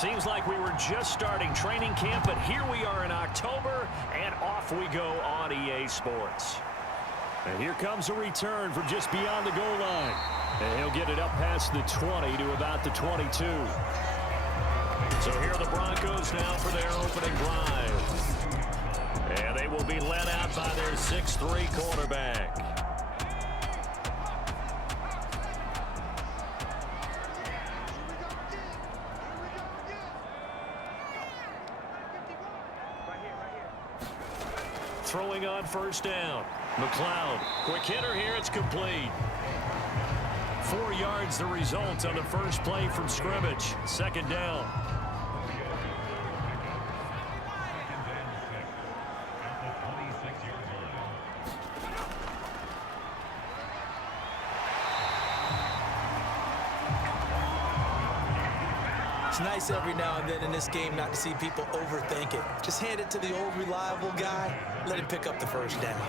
Seems like we were just starting training camp, but here we are in October, and off we go on EA Sports. And here comes a return from just beyond the goal line. And he'll get it up past the 20 to about the 22. So here are the Broncos now for their opening drive. And they will be led out by their 6'3" quarterback. Throwing on first down. McLeod. Quick hitter here. It's complete. 4 yards the result on the first play from scrimmage. Second down. It's nice every now and then in this game not to see people overthink it. Just hand it to the old reliable guy. Let him pick up the first down.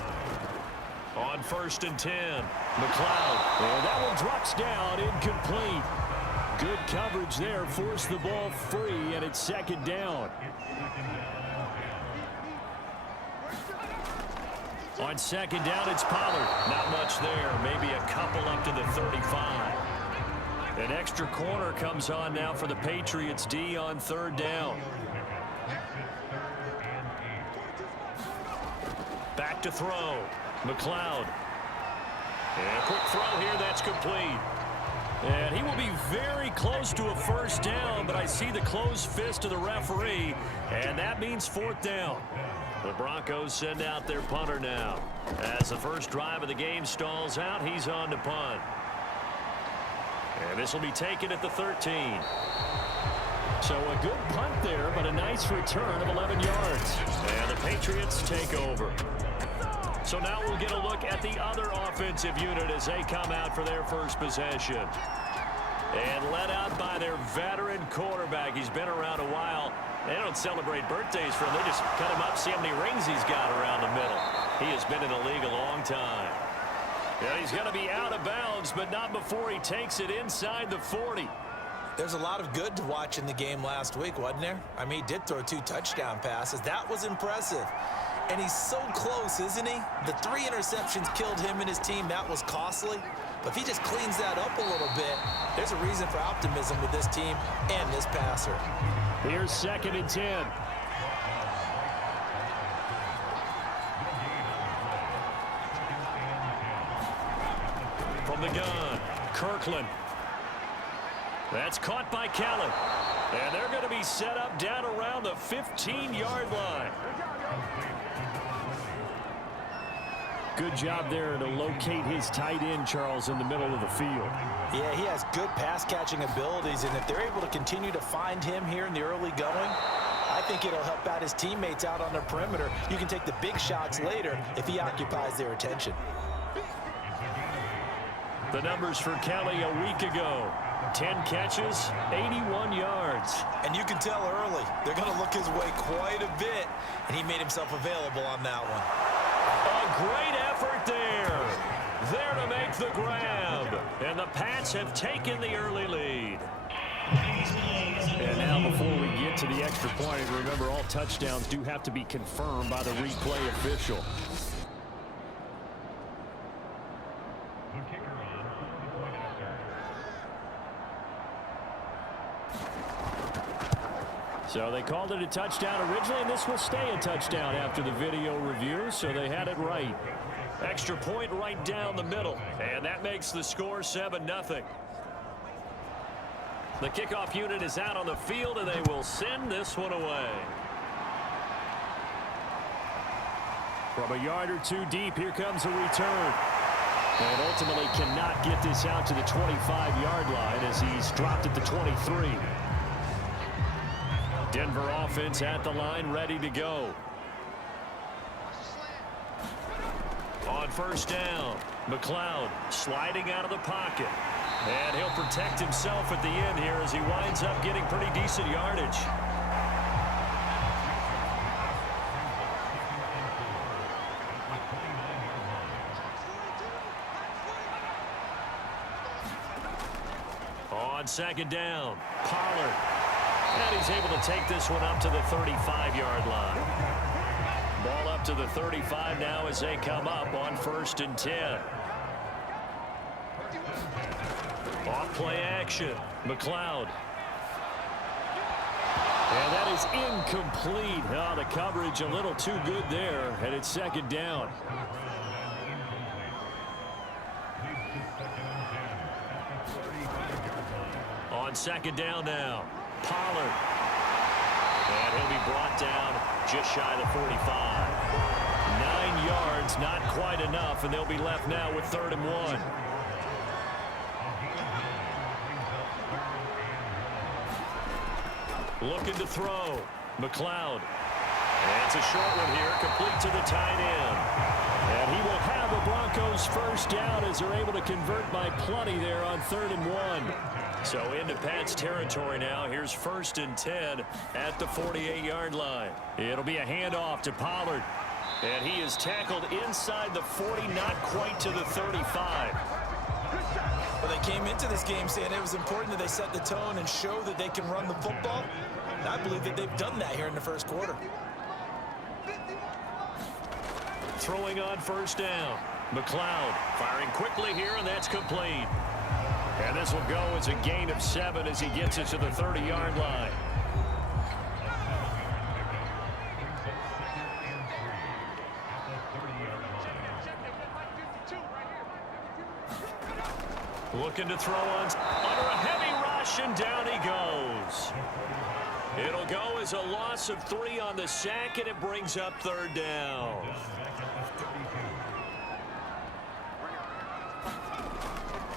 On 1st and 10, McLeod. And that one drops down, incomplete. Good coverage there, forced the ball free, and it's second down. On second down, it's Pollard. Not much there, maybe a couple up to the 35. An extra corner comes on now for the Patriots D on 3rd down. Back to throw. McLeod. And a quick throw here, that's complete. And he will be very close to a first down, but I see the closed fist of the referee, and that means 4th down. The Broncos send out their punter now. As the first drive of the game stalls out, he's on to punt. And this will be taken at the 13. So a good punt there, but a nice return of 11 yards. And the Patriots take over. So now we'll get a look at the other offensive unit as they come out for their first possession. And led out by their veteran quarterback. He's been around a while. They don't celebrate birthdays for him. They just cut him up, see how many rings he's got around the middle. He has been in the league a long time. Yeah, he's going to be out of bounds, but not before he takes it inside the 40. There's a lot of good to watch in the game last week, wasn't there? I mean, he did throw 2 touchdown passes. That was impressive. And he's so close, isn't he? The 3 interceptions killed him and his team. That was costly. But if he just cleans that up a little bit, there's a reason for optimism with this team and this passer. Here's 2nd and 10. From the gun, Kirkland. That's caught by Kellen. And they're going to be set up down around the 15-yard line. Good job there to locate his tight end, Charles, in the middle of the field. Yeah, he has good pass-catching abilities, and if they're able to continue to find him here in the early going, I think it'll help out his teammates out on the perimeter. You can take the big shots later if he occupies their attention. The numbers for Kelly a week ago. 10 catches, 81 yards. And you can tell early, they're going to look his way quite a bit, and he made himself available on that one. A great effort there. There to make the grab. And the Pats have taken the early lead. And now before we get to the extra point, remember all touchdowns do have to be confirmed by the replay official. So they called it a touchdown originally, and this will stay a touchdown after the video review, so they had it right. Extra point right down the middle, and that makes the score 7-0. The kickoff unit is out on the field, and they will send this one away. From a yard or 2 deep, here comes a return. And ultimately cannot get this out to the 25-yard line as he's dropped at the 23. Denver offense at the line, ready to go. On first down, McLeod sliding out of the pocket. And he'll protect himself at the end here as he winds up getting pretty decent yardage. On second down, Pollard. And he's able to take this one up to the 35-yard line. Ball up to the 35 now as they come up on 1st and 10. Off play action. McLeod. And that is incomplete. Oh, the coverage a little too good there, and it's 2nd down. On 2nd down now, Pollard. And he'll be brought down just shy of the 45. 9 yards, not quite enough, and they'll be left now with 3rd and 1. Looking to throw. McLeod. And it's a short one here, complete to the tight end. And he will have the Broncos 1st down as they're able to convert by plenty there on 3rd and 1. So into Pat's territory now. Here's 1st and 10 at the 48-yard line. It'll be a handoff to Pollard. And he is tackled inside the 40, not quite to the 35. Well, they came into this game saying it was important that they set the tone and show that they can run the football. And I believe that they've done that here in the 1st quarter. Throwing on 1st down. McLeod firing quickly here, and that's complete. And this will go as a gain of 7 as he gets it to the 30-yard line. Looking to throw on under a heavy rush, and down he goes. It'll go as a loss of 3 on the sack, and it brings up 3rd down.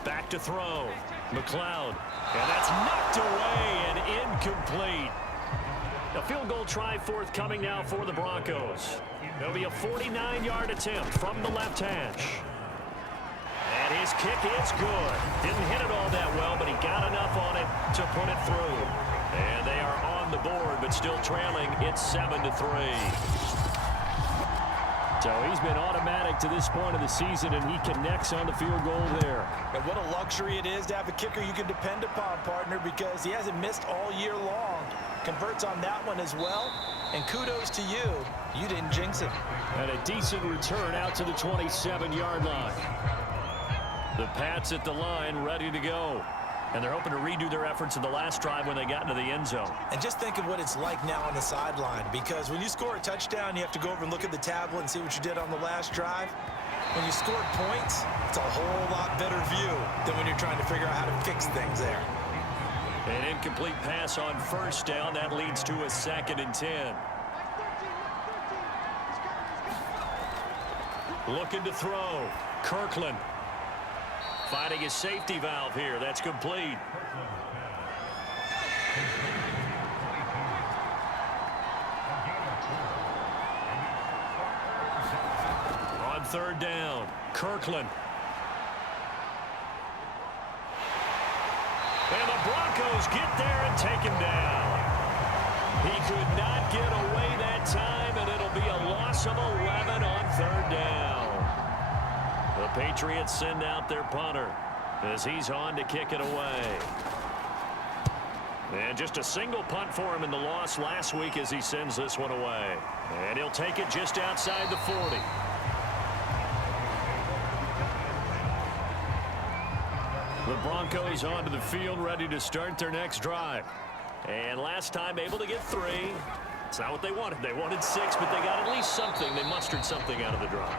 Back to throw. McLeod. And that's knocked away and incomplete. A field goal try forthcoming now for the Broncos. It'll be a 49-yard attempt from the left hash. And his kick is good. Didn't hit it all that well, but he got enough on it to put it through. And they are on the board, but still trailing. It's 7-3. So he's been automatic to this point of the season, and he connects on the field goal there. And what a luxury it is to have a kicker you can depend upon, partner, because he hasn't missed all year long. Converts on that one as well. And kudos to you. You didn't jinx it. And a decent return out to the 27-yard line. The Pats at the line, ready to go. And they're hoping to redo their efforts in the last drive when they got into the end zone. And just think of what it's like now on the sideline, because when you score a touchdown, you have to go over and look at the tablet and see what you did on the last drive. When you scored points, it's a whole lot better view than when you're trying to figure out how to fix things there. An incomplete pass on 1st down. That leads to a 2nd and 10. Looking to throw. Kirkland. Finding his safety valve here. That's complete. On 3rd down, Kirkland. And the Broncos get there and take him down. He could not get away that time, and it'll be a loss of 11 on 3rd down. The Patriots send out their punter as he's on to kick it away. And just a single punt for him in the loss last week as he sends this one away. And he'll take it just outside the 40. The Broncos onto the field, ready to start their next drive. And last time able to get 3. It's not what they wanted. They wanted 6, but they got at least something. They mustered something out of the drive.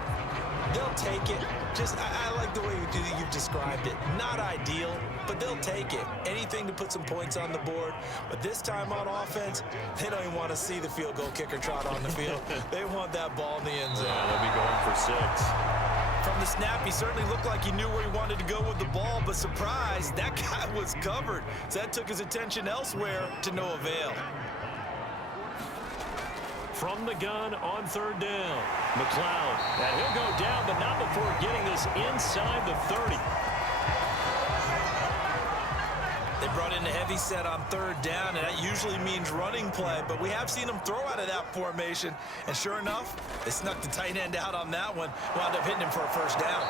They'll take it. Just, I like the way you've described it. Not ideal, but they'll take it. Anything to put some points on the board. But this time on offense, they don't even want to see the field goal kicker trot on the field. They want that ball in the end zone. Yeah, they'll be going for 6. From the snap, he certainly looked like he knew where he wanted to go with the ball, but surprise, that guy was covered. So that took his attention elsewhere to no avail. From the gun on 3rd down, McLeod. And he'll go down, but not before getting this inside the 30. They brought in a heavy set on 3rd down, and that usually means running play, but we have seen them throw out of that formation, and sure enough, they snuck the tight end out on that one, wound up hitting him for a 1st down.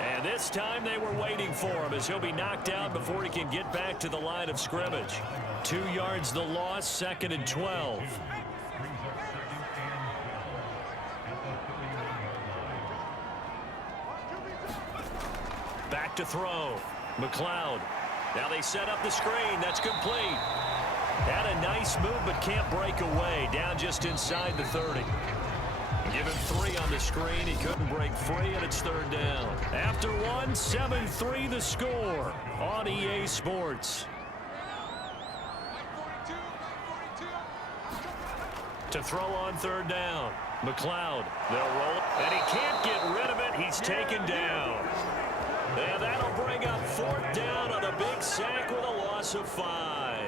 And this time they were waiting for him as he'll be knocked out before he can get back to the line of scrimmage. 2 yards the loss, 2nd and 12. Back to throw. McLeod. Now they set up the screen. That's complete. Had a nice move but can't break away. Down just inside the 30. Give him 3 on the screen. He couldn't break free, and it's 3rd down. After one, 7-3 the score on EA Sports. To throw on 3rd down. McLeod. They'll roll it, and he can't get rid of it. He's taken down. And that'll bring up 4th down on a big sack with a loss of 5.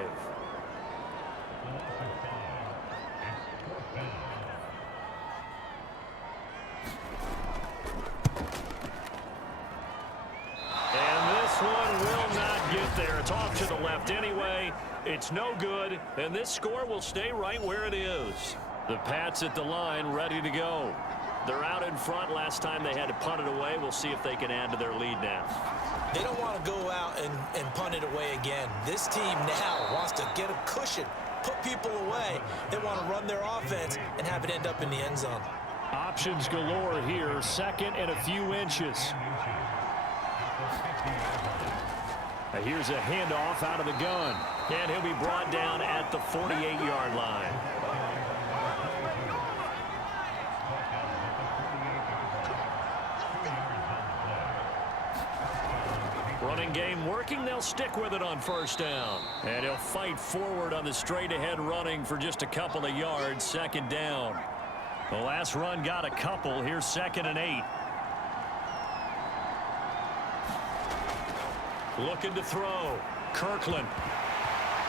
One will not get there. It's off to the left anyway. It's no good, and this score will stay right where it is. The Pats at the line, ready to go. They're out in front. Last time they had to punt it away. We'll see if they can add to their lead now. They don't want to go out and punt it away again. This team now wants to get a cushion, put people away. They want to run their offense and have it end up in the end zone. Options galore here. 2nd and a few inches. Here's a handoff out of the gun. And he'll be brought down at the 48-yard line. Running game working. They'll stick with it on 1st down. And he'll fight forward on the straight-ahead running for just a couple of yards. 2nd down. The last run got a couple. Here's 2nd and 8. Looking to throw. Kirkland.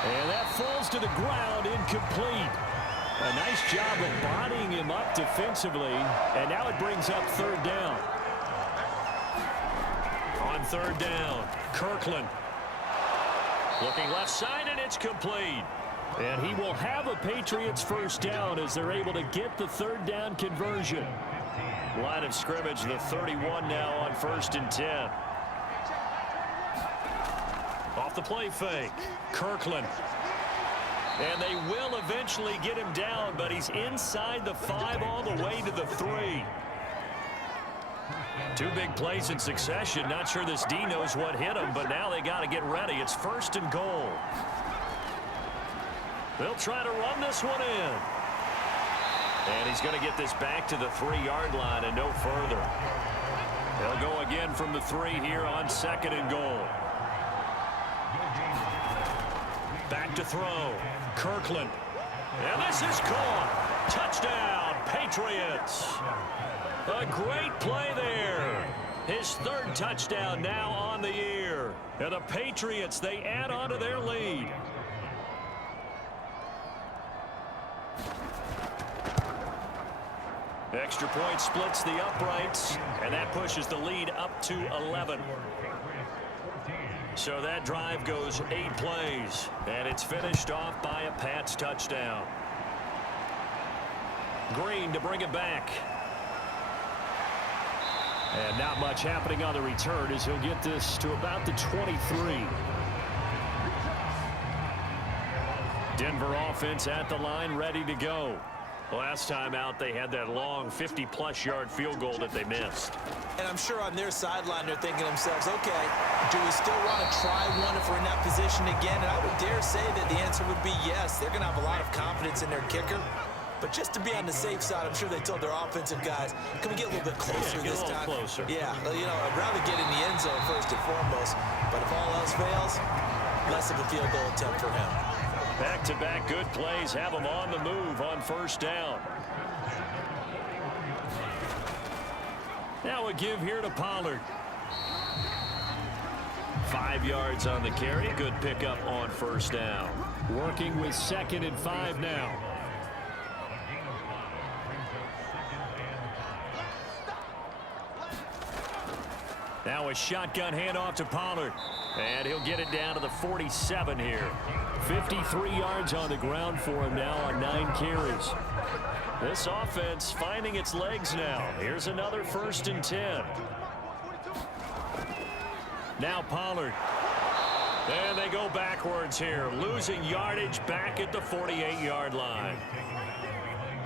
And that falls to the ground, incomplete. A nice job of bodying him up defensively. And now it brings up 3rd down. On 3rd down, Kirkland. Looking left side, and it's complete. And he will have a Patriots 1st down as they're able to get the 3rd down conversion. Line of scrimmage, the 31 now on 1st and 10. Off the play fake, Kirkland. And they will eventually get him down, but he's inside the 5 all the way to the 3. 2 big plays in succession. Not sure this D knows what hit him, but now they got to get ready. It's 1st and goal. They'll try to run this one in. And he's going to get this back to the 3-yard line and no further. They'll go again from the 3 here on 2nd and goal. Back to throw. Kirkland. And this is caught. Touchdown, Patriots. A great play there. His 3rd touchdown now on the year. And the Patriots, they add on to their lead. Extra point splits the uprights, and that pushes the lead up to 11. So that drive goes 8 plays, and it's finished off by a Pats touchdown. Green to bring it back. And not much happening on the return as he'll get this to about the 23. Denver offense at the line, ready to go. Last time out, they had that long 50-plus yard field goal that they missed. And I'm sure on their sideline, they're thinking to themselves, okay, do we still want to try one if we're in that position again? And I would dare say that the answer would be yes. They're going to have a lot of confidence in their kicker. But just to be on the safe side, I'm sure they told their offensive guys, can we get a little bit closer this time? Closer. Yeah, you know, I'd rather get in the end zone first and foremost. But if all else fails, less of a field goal attempt for him. Back-to-back good plays have him on the move on 1st down. Now a give here to Pollard. 5 yards on the carry. Good pickup on 1st down. Working with 2nd and 5 now. Now a shotgun handoff to Pollard. And he'll get it down to the 47 here. 53 yards on the ground for him now on 9 carries. This offense finding its legs now. Here's another 1st and 10. Now Pollard. And they go backwards here, losing yardage back at the 48-yard line.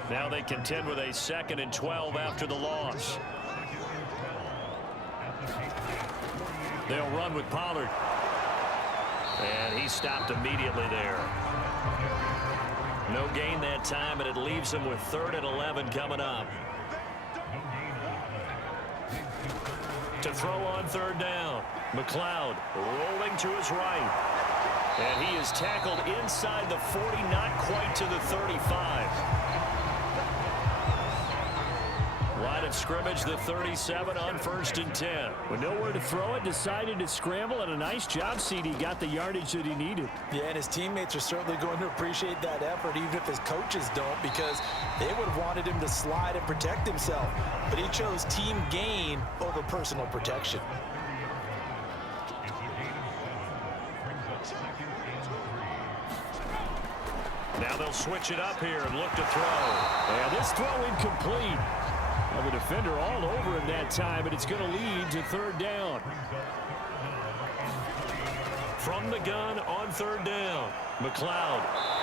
Now they contend with a 2nd and 12 after the loss. They'll run with Pollard. And he stopped immediately there. No gain that time, and it leaves him with 3rd and 11 coming up. To throw on 3rd down. McLeod rolling to his right. And he is tackled inside the 40, not quite to the 35. Line of scrimmage, the 37 on 1st and 10. With nowhere to throw it, decided to scramble, and a nice job, CD. Got the yardage that he needed. Yeah, and his teammates are certainly going to appreciate that effort, even if his coaches don't, because they would have wanted him to slide and protect himself. But he chose team gain over personal protection. Now they'll switch it up here and look to throw. And this throw incomplete. Well, the defender all over him that time, but it's going to lead to 3rd down. From the gun on 3rd down, McLeod.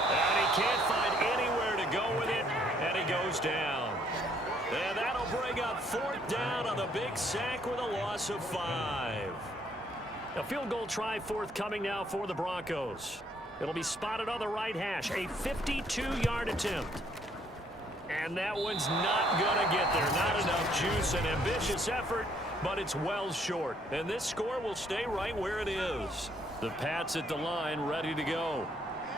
And he can't find anywhere to go with it, and he goes down. And that'll bring up 4th down on the big sack with a loss of 5. A field goal try forthcoming now for the Broncos. It'll be spotted on the right hash, a 52-yard attempt. And that one's not going to get there. Not enough juice, an ambitious effort, but it's well short. And this score will stay right where it is. The Pats at the line ready to go.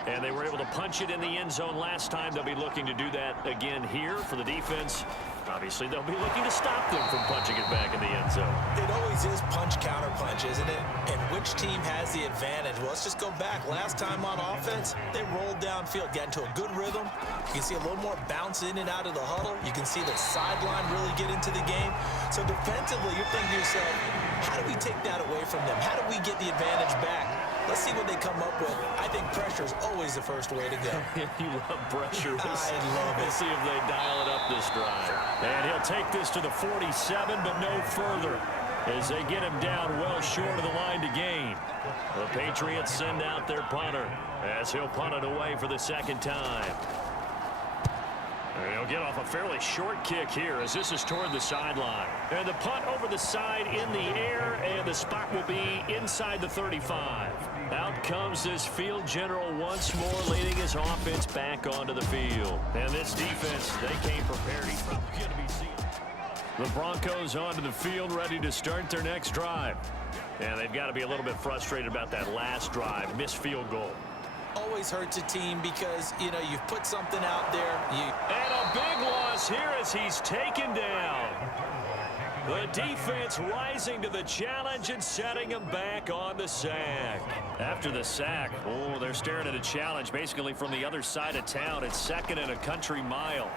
And they were able to punch it in the end zone last time. They'll be looking to do that again here for the defense. Obviously, they'll be looking to stop them from punching it back in the end zone. It always is punch-counter-punch, isn't it? And which team has the advantage? Well, let's just go back. Last time on offense, they rolled downfield, got into a good rhythm. You can see a little more bounce in and out of the huddle. You can see the sideline really get into the game. So defensively, you're thinking to yourself, how do we take that away from them? How do we get the advantage back? Let's see what they come up with. I think pressure is always the first way to go. You love pressure. I love it. We'll see if they dial it up this drive. And he'll take this to the 47, but no further, as they get him down well short of the line to gain. The Patriots send out their punter, as he'll punt it away for the 2nd time. And he'll get off a fairly short kick here, as this is toward the sideline. And the punt over the side in the air, and the spot will be inside the 35. Out comes this field general once more, leading his offense back onto the field. And this defense, they came prepared. He's probably going to be seen. The Broncos onto the field, ready to start their next drive. And they've got to be a little bit frustrated about that last drive, missed field goal. Always hurts a team because, you know, you've put something out there. And a big loss here as he's taken down. The defense rising to the challenge and setting him back on the sack. After the sack, oh, they're staring at a challenge basically from the other side of town. It's 2nd and a country mile.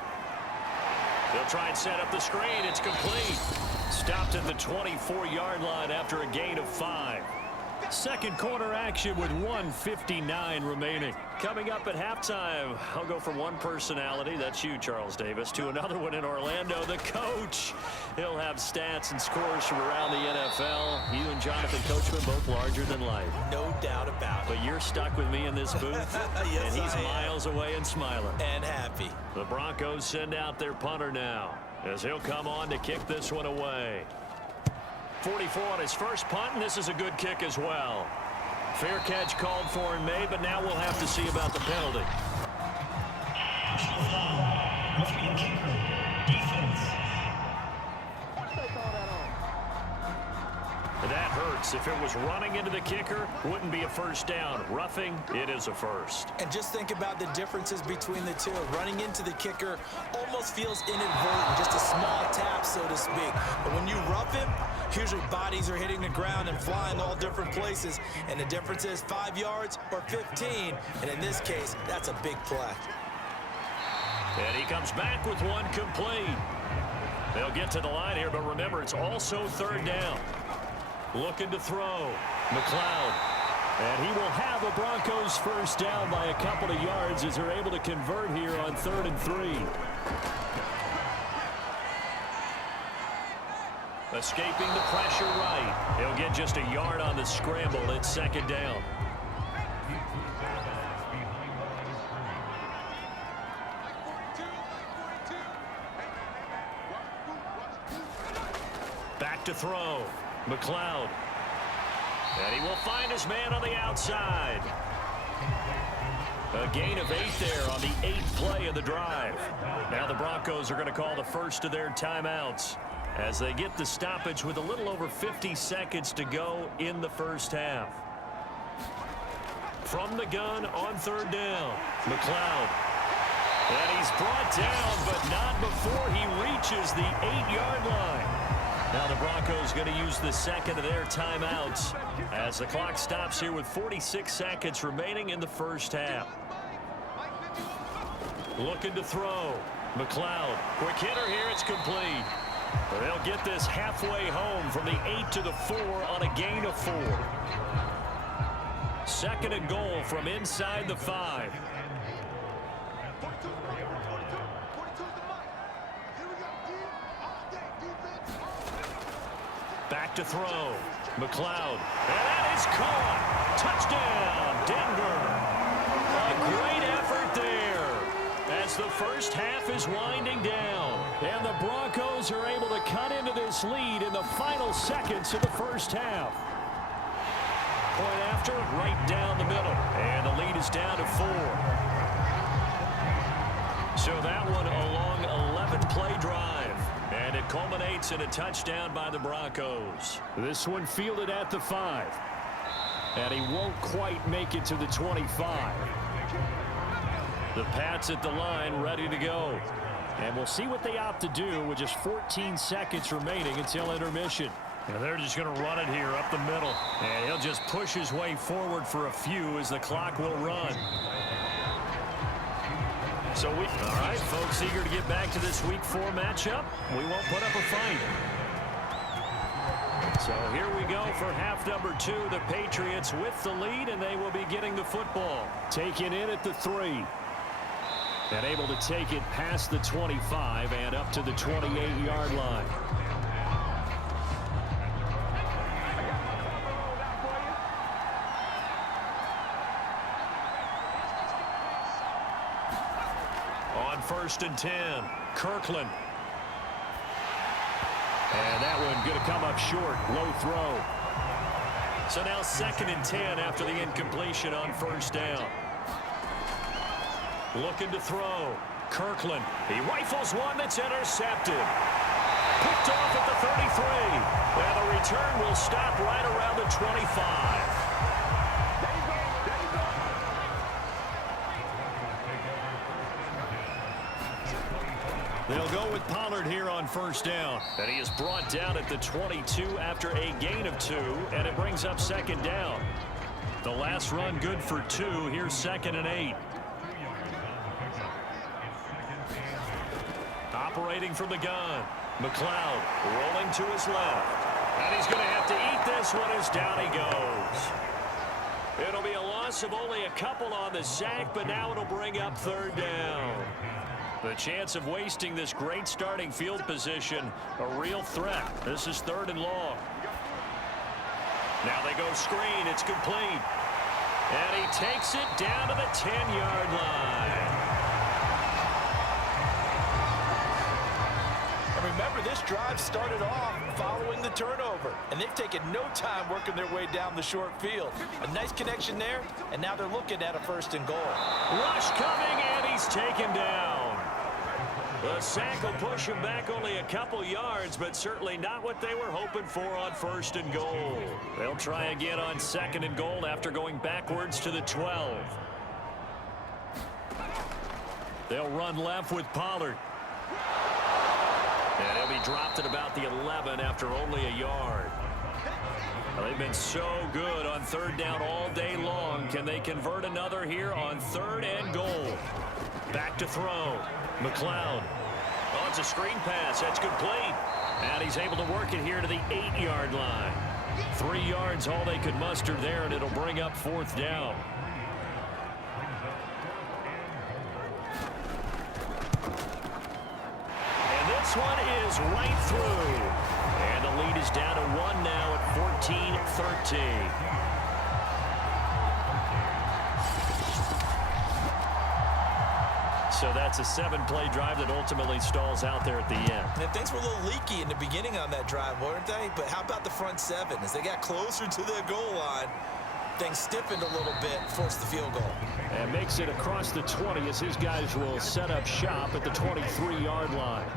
They'll try and set up the screen. It's complete. Stopped at the 24-yard line after a gain of 5. Second quarter action with 1:59 remaining. Coming up at halftime, I'll go from one personality, that's you, Charles Davis, to another one in Orlando, the coach. He'll have stats and scores from around the NFL. You and Jonathan Coachman both larger than life. No doubt about it. But you're stuck with me in this booth, yes, and he's miles away and smiling. And happy. The Broncos send out their punter now, as he'll come on to kick this one away. 44 on his first punt, and this is a good kick as well. Fair catch called for and made, but now we'll have to see about the penalty. That hurts. If it was running into the kicker, wouldn't be a first down. Roughing, it is a first. And just think about the differences between the two. Running into the kicker almost feels inadvertent, just a small tap, so to speak. But when you rough him, usually bodies are hitting the ground and flying all different places. And the difference is 5 yards or 15. And in this case, that's a big play. And he comes back with one complete. They'll get to the line here, but remember, it's also 3rd down. Looking to throw. McLeod. And he will have a Broncos first down by a couple of yards as they're able to convert here on 3rd and 3. Escaping the pressure right. He'll get just a yard on the scramble. It's second down. Back to throw. McLeod. And he will find his man on the outside. A gain of 8 there on the 8th play of the drive. Now the Broncos are going to call the first of their timeouts as they get the stoppage with a little over 50 seconds to go in the first half. From the gun on third down, McLeod. And he's brought down, but not before he reaches the 8-yard line. Now the Broncos going to use the second of their timeouts as the clock stops here with 46 seconds remaining in the first half. Looking to throw. McLeod. Quick hitter here. It's complete. They'll get this halfway home from the 8 to the 4 on a gain of 4. Second and goal from inside the 5. Back to throw. McLeod. And that is caught. Touchdown, Denver. A great effort there as the first half is winding down. And the Broncos are able to cut into this lead in the final seconds of the first half. Point after, right down the middle. And the lead is down to 4. So that one a long 11-play drive. And it culminates in a touchdown by the Broncos. This one fielded at the 5. And he won't quite make it to the 25. The Pats at the line ready to go. And we'll see what they opt to do with just 14 seconds remaining until intermission. And they're just going to run it here up the middle. And he'll just push his way forward for a few as the clock will run. So all right, folks, eager to get back to this Week 4 matchup. We won't put up a fight. So here we go for half number 2. The Patriots with the lead, and they will be getting the football. Taken in at the 3. And able to take it past the 25 and up to the 28-yard line. On 1st and 10, Kirkland. And that one going to come up short. Low throw. So now 2nd and 10 after the incompletion on 1st down. Looking to throw. Kirkland. He rifles one that's intercepted. Picked off at the 33. And the return will stop right around the 25. They'll go with Pollard here on 1st down. And he is brought down at the 22 after a gain of 2. And it brings up 2nd down. The last run good for 2. Here's 2nd and 8. Operating from the gun. McLeod rolling to his left. And he's going to have to eat this one as down he goes. It'll be a loss of only a couple on the sack, but now it'll bring up 3rd down. The chance of wasting this great starting field position, a real threat. This is 3rd and long. Now they go screen. It's complete. And he takes it down to the 10-yard line. And remember, this drive started off following the turnover. And they've taken no time working their way down the short field. A nice connection there, and now they're looking at a 1st and goal. Rush coming, and he's taken down. The sack will push him back only a couple yards, but certainly not what they were hoping for on 1st and goal. They'll try again on 2nd and goal after going backwards to the 12. They'll run left with Pollard. And he'll be dropped at about the 11 after only a yard. They've been so good on 3rd down all day long. Can they convert another here on 3rd and goal? Back to throw. McLeod. Oh, it's a screen pass. That's complete. And he's able to work it here to the 8-yard line. 3 yards all they could muster there, and it'll bring up 4th down. And this this one is right through. And the lead is down to 1 now at 14-13. So that's a 7-play drive that ultimately stalls out there at the end. And things were a little leaky in the beginning on that drive, weren't they? But how about the front 7? As they got closer to the goal line, things stiffened a little bit, forced the field goal. And makes it across the 20 as his guys will set up shop at the 23-yard line.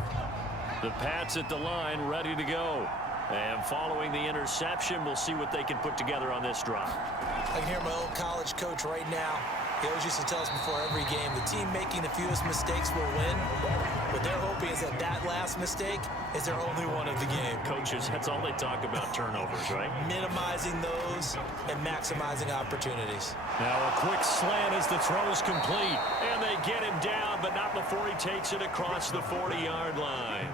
The Pats at the line ready to go. And following the interception, we'll see what they can put together on this drive. I can hear my old college coach right now. He always used to tell us before every game, the team making the fewest mistakes will win. What they're hoping is that that last mistake is their only one of the game. Coaches, that's all they talk about, turnovers, right? Minimizing those and maximizing opportunities. Now a quick slant as the throw's complete. And they get him down, but not before he takes it across the 40-yard line.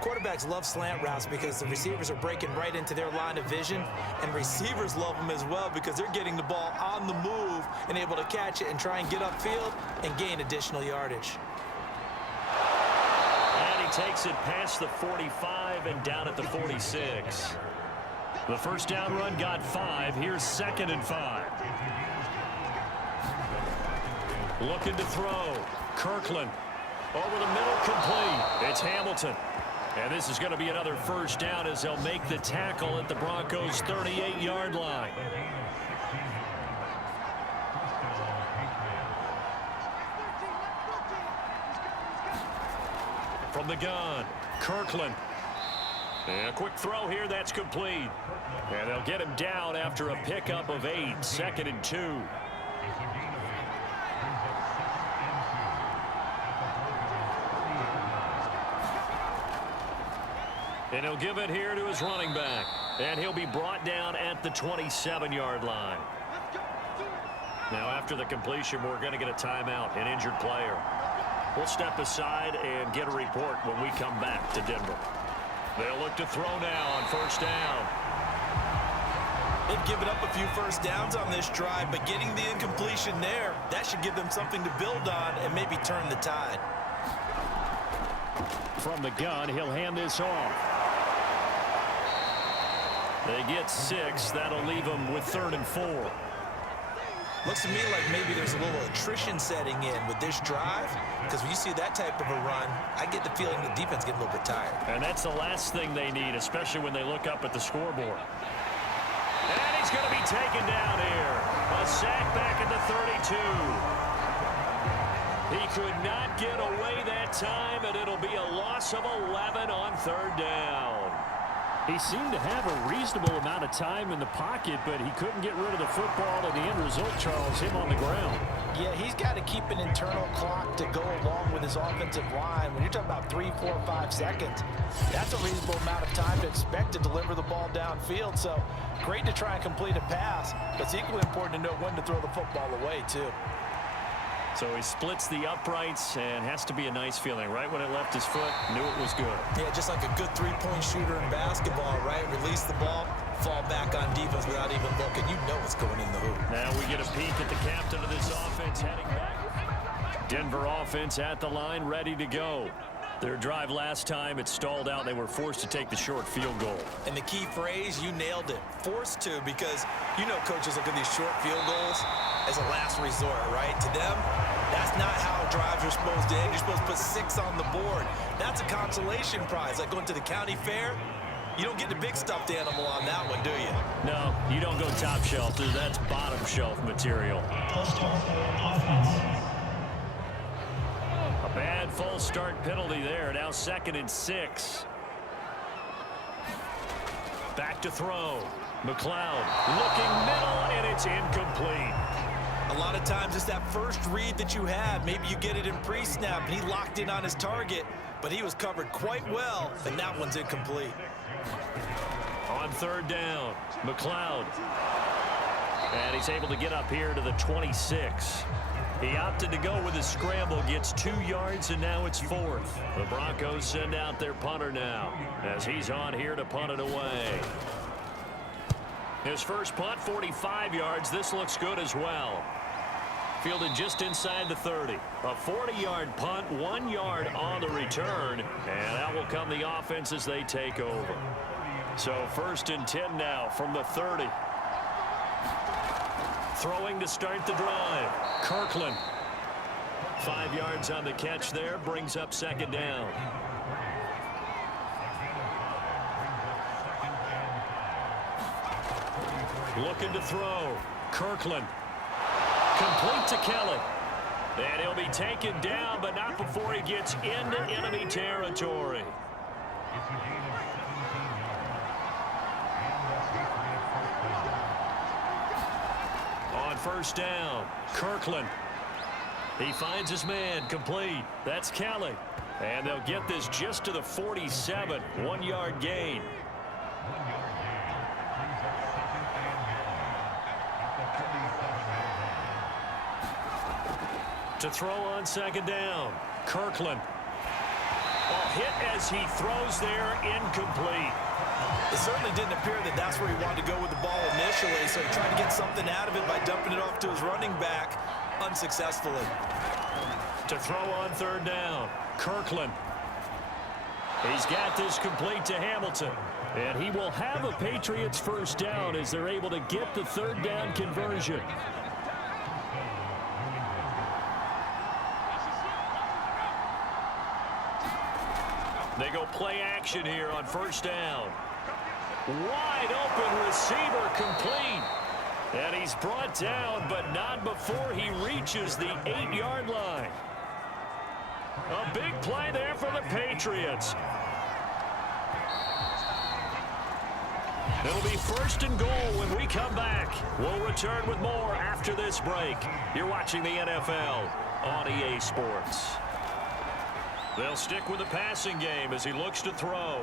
Quarterbacks love slant routes because the receivers are breaking right into their line of vision, and receivers love them as well because they're getting the ball on the move and able to catch it and try and get upfield and gain additional yardage. And he takes it past the 45 and down at the 46. The first down run got 5. Here's 2nd and 5. Looking to throw. Kirkland over the middle, complete. It's Hamilton. And this is going to be another first down as they'll make the tackle at the Broncos' 38-yard line. From the gun, Kirkland. And a quick throw here, that's complete. And they'll get him down after a pickup of 8, 2nd and 2. And he'll give it here to his running back. And he'll be brought down at the 27-yard line. Now, after the completion, we're going to get a timeout, an injured player. We'll step aside and get a report when we come back to Denver. They'll look to throw now on first down. They've given up a few first downs on this drive, but getting the incompletion there, that should give them something to build on and maybe turn the tide. From the gun, he'll hand this off. They get 6. That'll leave them with 3rd and 4. Looks to me like maybe there's a little attrition setting in with this drive, because when you see that type of a run, I get the feeling the defense get a little bit tired. And that's the last thing they need, especially when they look up at the scoreboard. And he's going to be taken down here. A sack back at the 32. He could not get away that time, and it'll be a loss of 11 on 3rd down. He seemed to have a reasonable amount of time in the pocket, but he couldn't get rid of the football, and the end result, Charles, him on the ground. Yeah, he's got to keep an internal clock to go along with his offensive line. When you're talking about 3, 4, 5 seconds, that's a reasonable amount of time to expect to deliver the ball downfield. So great to try and complete a pass, but it's equally important to know when to throw the football away, too. So he splits the uprights, and has to be a nice feeling. Right when it left his foot, knew it was good. Yeah, just like a good three-point shooter in basketball, right? Release the ball, fall back on defense without even looking. You know it's going in the hoop. Now we get a peek at the captain of this offense heading back. Denver offense at the line, ready to go. Their drive last time, it stalled out. They were forced to take the short field goal. And the key phrase, you nailed it. Forced to, because you know coaches look at these short field goals as a last resort, right? To them, that's not how drives are supposed to end. You're supposed to put 6 on the board. That's a consolation prize, like going to the county fair. You don't get the big stuffed animal on that one, do you? No, you don't go top shelf. That's bottom shelf material. A bad false start penalty there. Now 2nd and 6. Back to throw. McLeod looking middle, and it's incomplete. A lot of times it's that first read that you have. Maybe you get it in pre-snap, and he locked in on his target, but he was covered quite well, and that one's incomplete. On 3rd down, McLeod. And he's able to get up here to the 26. He opted to go with his scramble, gets 2 yards, and now it's 4th. The Broncos send out their punter now as he's on here to punt it away. His first punt, 45 yards. This looks good as well. Fielded just inside the 30. A 40-yard punt, 1 yard on the return, and that will come the offense as they take over. So 1st and 10 now from the 30. Throwing to start the drive. Kirkland. 5 yards on the catch there, brings up 2nd down. Looking to throw. Kirkland. Complete to Kelly. And he'll be taken down, but not before he gets into enemy territory. On 1st down, Kirkland. He finds his man, complete. That's Kelly. And they'll get this just to the 47, 1 yard gain. To throw on 2nd down, Kirkland. Hit as he throws there, incomplete. It certainly didn't appear that that's where he wanted to go with the ball initially, so he tried to get something out of it by dumping it off to his running back unsuccessfully. To throw on 3rd down, Kirkland. He's got this complete to Hamilton. And he will have a Patriots 1st down as they're able to get the 3rd down conversion. They go play action here on 1st down. Wide open receiver, complete. And he's brought down, but not before he reaches the 8-yard line. A big play there for the Patriots. It'll be 1st and goal when we come back. We'll return with more after this break. You're watching the NFL on EA Sports. They'll stick with the passing game as he looks to throw.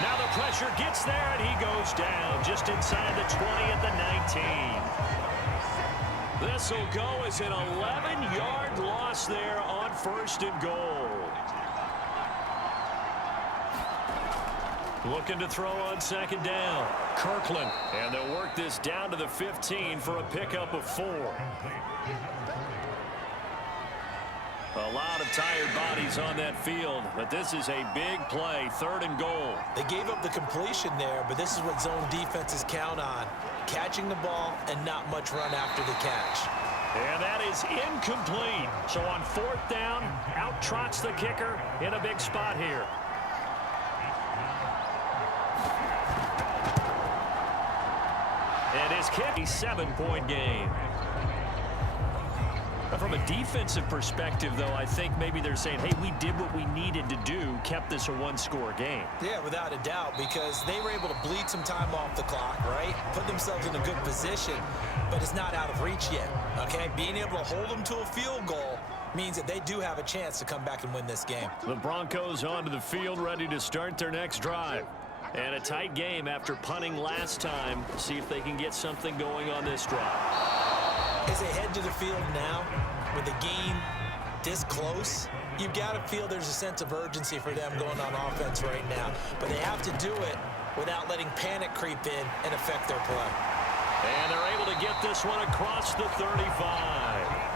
Now the pressure gets there, and he goes down just inside the 20 at the 19. This will go as an 11-yard loss there on 1st and goal. Looking to throw on 2nd down. Kirkland. And they'll work this down to the 15 for a pickup of 4. A lot of tired bodies on that field, but this is a big play, 3rd and goal. They gave up the completion there, but this is what zone defenses count on. Catching the ball and not much run after the catch. And that is incomplete. So on 4th down, out trots the kicker in a big spot here. And his kick, a 7-point game. From a defensive perspective, though, I think maybe they're saying, hey, we did what we needed to do, kept this a 1-score game. Yeah, without a doubt, because they were able to bleed some time off the clock, right? Put themselves in a good position, but it's not out of reach yet, okay? Being able to hold them to a field goal means that they do have a chance to come back and win this game. The Broncos onto the field, ready to start their next drive. And a tight game after punting last time. See if they can get something going on this drive. As they head to the field now, with the game this close, you've got to feel there's a sense of urgency for them going on offense right now. But they have to do it without letting panic creep in and affect their play. And they're able to get this one across the 35.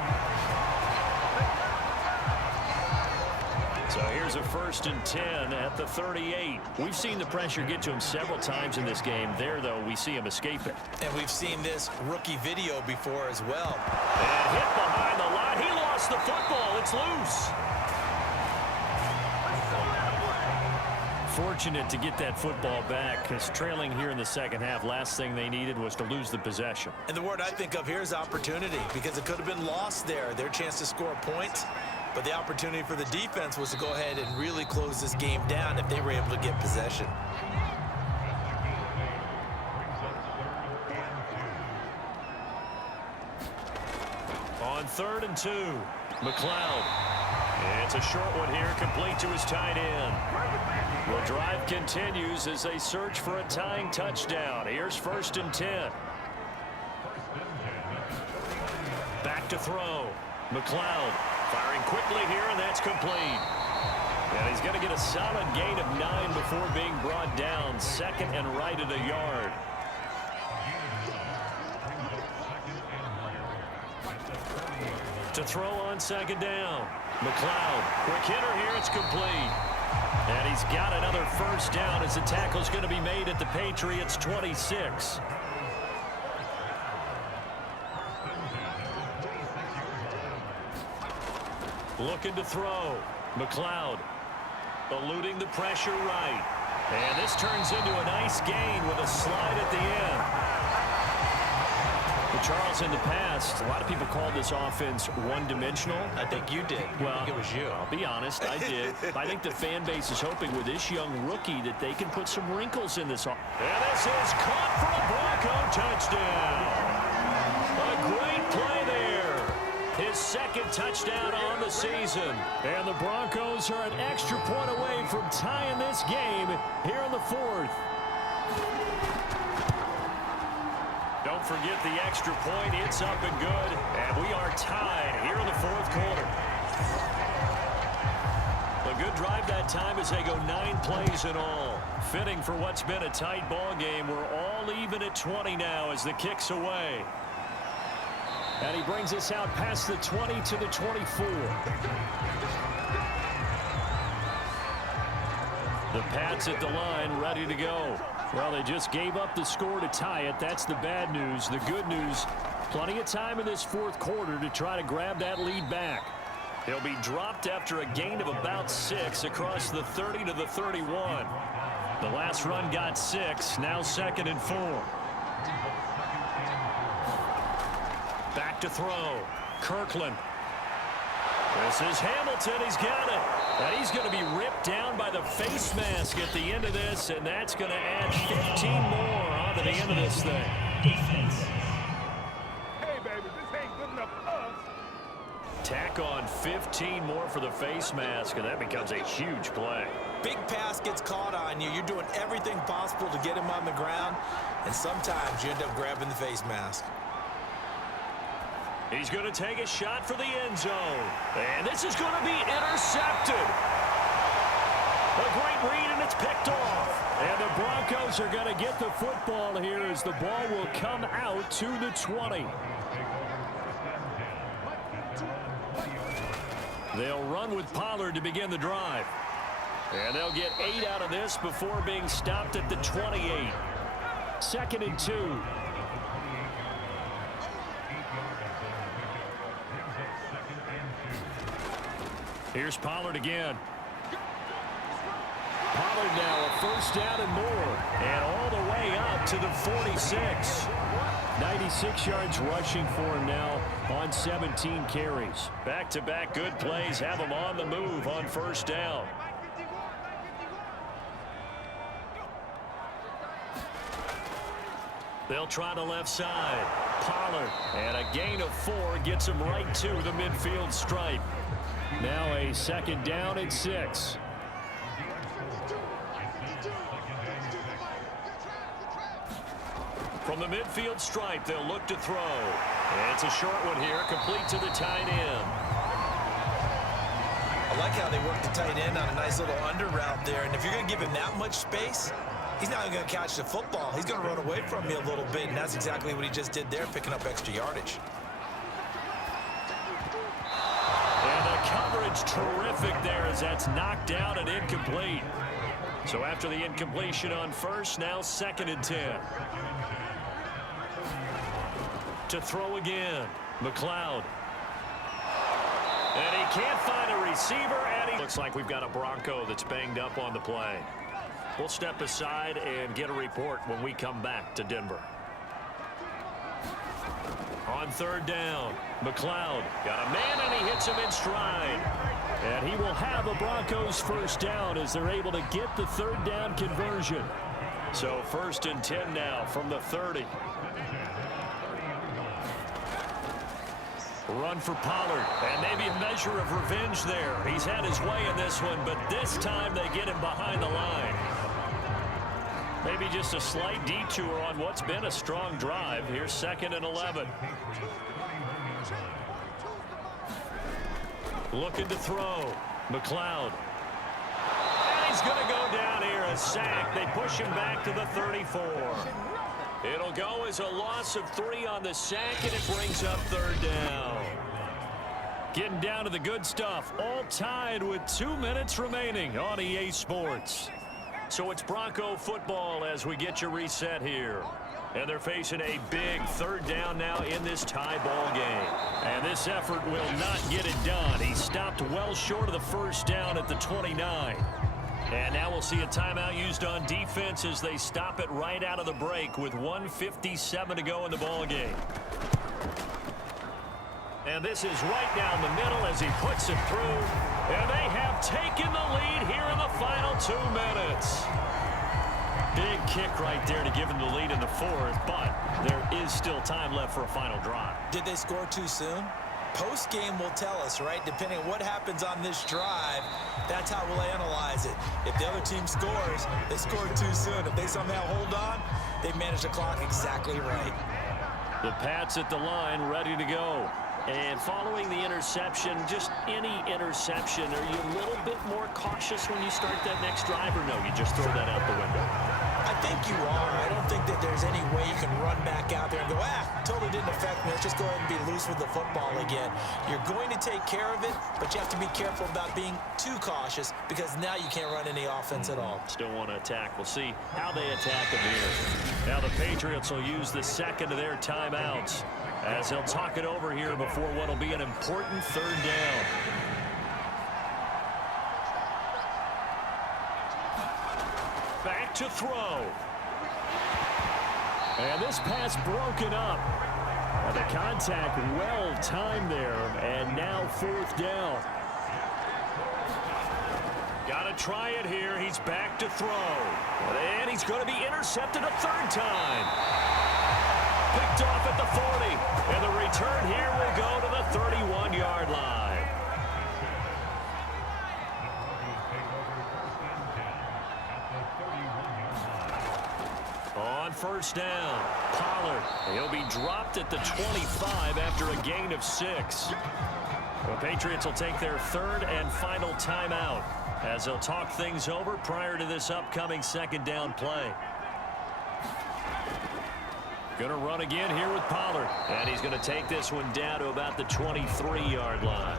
So here's a 1st and 10 at the 38. We've seen the pressure get to him several times in this game. There, though, we see him escape it. And we've seen this rookie video before as well. And hit behind the line. He lost the football. It's loose. Fortunate to get that football back, because trailing here in the 2nd half, last thing they needed was to lose the possession. And the word I think of here is opportunity, because it could have been lost there. Their chance to score points. But the opportunity for the defense was to go ahead and really close this game down if they were able to get possession. On 3rd and 2, McLeod. It's a short one here, complete to his tight end. The drive continues as they search for a tying touchdown. Here's 1st and 10. Back to throw. McLeod. Firing quickly here, and that's complete. And he's going to get a solid gain of 9 before being brought down. 2nd and right at a yard. To throw on second down. McLeod, quick hitter here, it's complete. And he's got another first down as the tackle's going to be made at the Patriots 26. Looking to throw. McLeod eluding the pressure right. And this turns into a nice gain with a slide at the end. But Charles, in the past, a lot of people called this offense one-dimensional. I think you did. Well, I think it was you. I'll be honest, I did. I think the fan base is hoping with this young rookie that they can put some wrinkles in this offense. And this is caught for a Bronco touchdown. A great play there. His second touchdown on the season. And the Broncos are an extra point away from tying this game here in the fourth. Don't forget the extra point. It's up and good. And we are tied here in the fourth quarter. A good drive that time as they go 9 plays in all. Fitting for what's been a tight ball game. We're all even at 20 now as the kick's away. And he brings us out past the 20 to the 24. The Pats at the line, ready to go. Well, they just gave up the score to tie it. That's the bad news. The good news, plenty of time in this fourth quarter to try to grab that lead back. He'll be dropped after a gain of about 6 across the 30 to the 31. The last run got 6, now 2nd and 4. Back to throw. Kirkland. This is Hamilton. He's got it. And he's going to be ripped down by the face mask at the end of this, and that's going to add 15 more onto the end of this thing. Defense. Hey, baby, this ain't good enough for us. Tack on 15 more for the face mask, and that becomes a huge play. Big pass gets caught on you. You're doing everything possible to get him on the ground, and sometimes you end up grabbing the face mask. He's going to take a shot for the end zone. And this is going to be intercepted. A great read, and it's picked off. And the Broncos are going to get the football here as the ball will come out to the 20. They'll run with Pollard to begin the drive. And they'll get 8 out of this before being stopped at the 28. 2nd and 2. Here's Pollard again. Pollard now a first down and more. And all the way up to the 46. 96 yards rushing for him now on 17 carries. Back-to-back good plays have him on the move on first down. They'll try the left side. Pollard. And a gain of 4 gets him right to the midfield stripe. Now a 2nd down and 6. From the midfield stripe, they'll look to throw. And it's a short one here, complete to the tight end. I like how they work the tight end on a nice little under route there. And if you're going to give him that much space, he's not going to catch the football. He's going to run away from you a little bit, and that's exactly what he just did there, picking up extra yardage. Coverage terrific there as that's knocked down and incomplete. So after the incompletion on first, now 2nd and 10. To throw again, McLeod. And he can't find a receiver, and he looks like we've got a Bronco that's banged up on the play. We'll step aside and get a report when we come back to Denver. On 3rd down, McLeod got a man, and he hits him in stride. And he will have a Broncos first down as they're able to get the 3rd down conversion. So 1st and 10 now from the 30. Run for Pollard, and maybe a measure of revenge there. He's had his way in this one, but this time they get him behind the line. Maybe just a slight detour on what's been a strong drive. Here's 2nd and 11. Looking to throw. McLeod. And he's going to go down here, a sack. They push him back to the 34. It'll go as a loss of 3 on the sack, and it brings up 3rd down. Getting down to the good stuff. All tied with 2 minutes remaining on EA Sports. So it's Bronco football as we get you reset here. And they're facing a big third down now in this tie ball game. And this effort will not get it done. He stopped well short of the first down at the 29. And now we'll see a timeout used on defense as they stop it right out of the break with 1:57 to go in the ball game. And this is right down the middle as he puts it through. And they have taken the lead here in the final 2 minutes. Big kick right there to give him the lead in the fourth, but there is still time left for a final drive. Did they score too soon? Post-game will tell us, right? Depending on what happens on this drive, that's how we'll analyze it. If the other team scores, they scored too soon. If they somehow hold on, they manage the clock exactly right. The Pats at the line, ready to go. And following the interception, just any interception, are you a little bit more cautious when you start that next drive, or no, you just throw that out the window? I think you are. I don't think that there's any way you can run back out there and go, totally didn't affect me. Let's just go ahead and be loose with the football again. You're going to take care of it, but you have to be careful about being too cautious because now you can't run any offense at all. Still want to attack. We'll see how they attack them here. Now the Patriots will use the second of their timeouts as they'll talk it over here before what will be an important third down. Back to throw. And this pass broken up. And the contact well timed there. And now fourth down. Got to try it here. He's back to throw. And he's going to be intercepted a third time. Picked off at the 40. And the return here will go to the 31-yard line. On first down, Pollard. He'll be dropped at the 25 after a gain of 6. The Patriots will take their third and final timeout as they'll talk things over prior to this upcoming second down play. Going to run again here with Pollard. And he's going to take this one down to about the 23-yard line.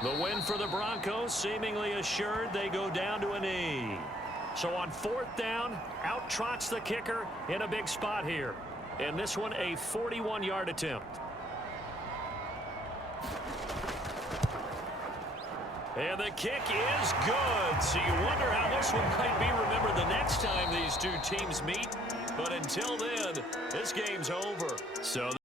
The win for the Broncos seemingly assured. They go down to a knee. So on fourth down, out trots the kicker in a big spot here. And this one a 41-yard attempt. And the kick is good. So you wonder how this one might be remembered the next time these two teams meet. But until then, this game's over. So